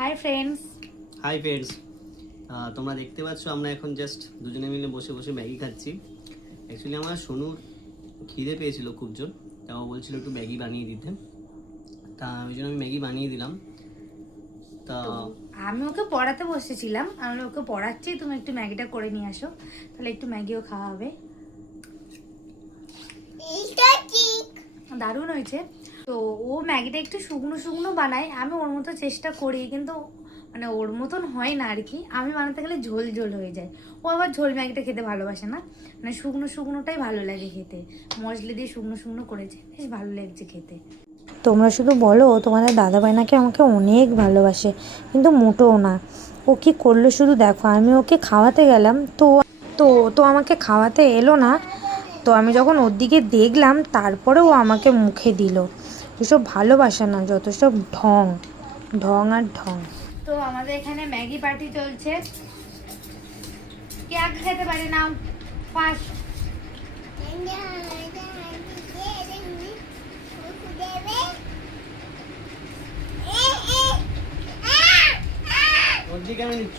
Hi friends. Hi friends, তোমরা দেখতে পাচ্ছ আমরা এখন জাস্ট দুজনে মিলে বসে বসে ম্যাগি খাচ্ছি। অ্যাকচুয়ালি আমার সোনুর খিদে পেয়েছিল খুব জোর, তাও বলছিল একটু ম্যাগি বানিয়ে দিতে, তা ওই জন্য আমি ম্যাগি বানিয়ে দিলাম। তা আমি ওকে পড়াতে বসেছিলাম, আমি ওকে পড়াচ্ছি, তুমি একটু ম্যাগিটা করে নিয়ে আসো, তাহলে একটু ম্যাগিও খাওয়া হবে। দারুণ হয়েছে। তো ও ম্যাগিটা একটু শুকনো শুকনো বানায়, আমি ওর মতো চেষ্টা করি, কিন্তু মানে ওর মতন হয় না আর কি। আমি বানাতে গেলে ঝোল ঝোল হয়ে যায়, ও আবার ঝোল ম্যাগিটা খেতে ভালোবাসে না, মানে শুকনো শুকনোটাই ভালো লাগে খেতে। মশলা দিয়ে শুকনো শুকনো করেছে, বেশ ভালো লাগছে খেতে। তোমরা শুধু বলো তোমাদের দাদাভাই নাকি আমাকে অনেক ভালোবাসে, কিন্তু মোটেও না। ও কি করলো শুধু দেখো, আমি ওকে খাওয়াতে গেলাম, তো তো ও তো আমাকে খাওয়াতে এলো না। তো আমি যখন ওর দিকে দেখলাম, তারপরে ও আমাকে মুখে দিল। এসব ভালোবাসা না, যত সব ঢং ঢং আর ঢং। তো আমাদের এখানে ম্যাগি পার্টি চলছে, কে আগে খেতে পারে না ফার্স্ট। ওর দিকে কেন নিচ্ছ?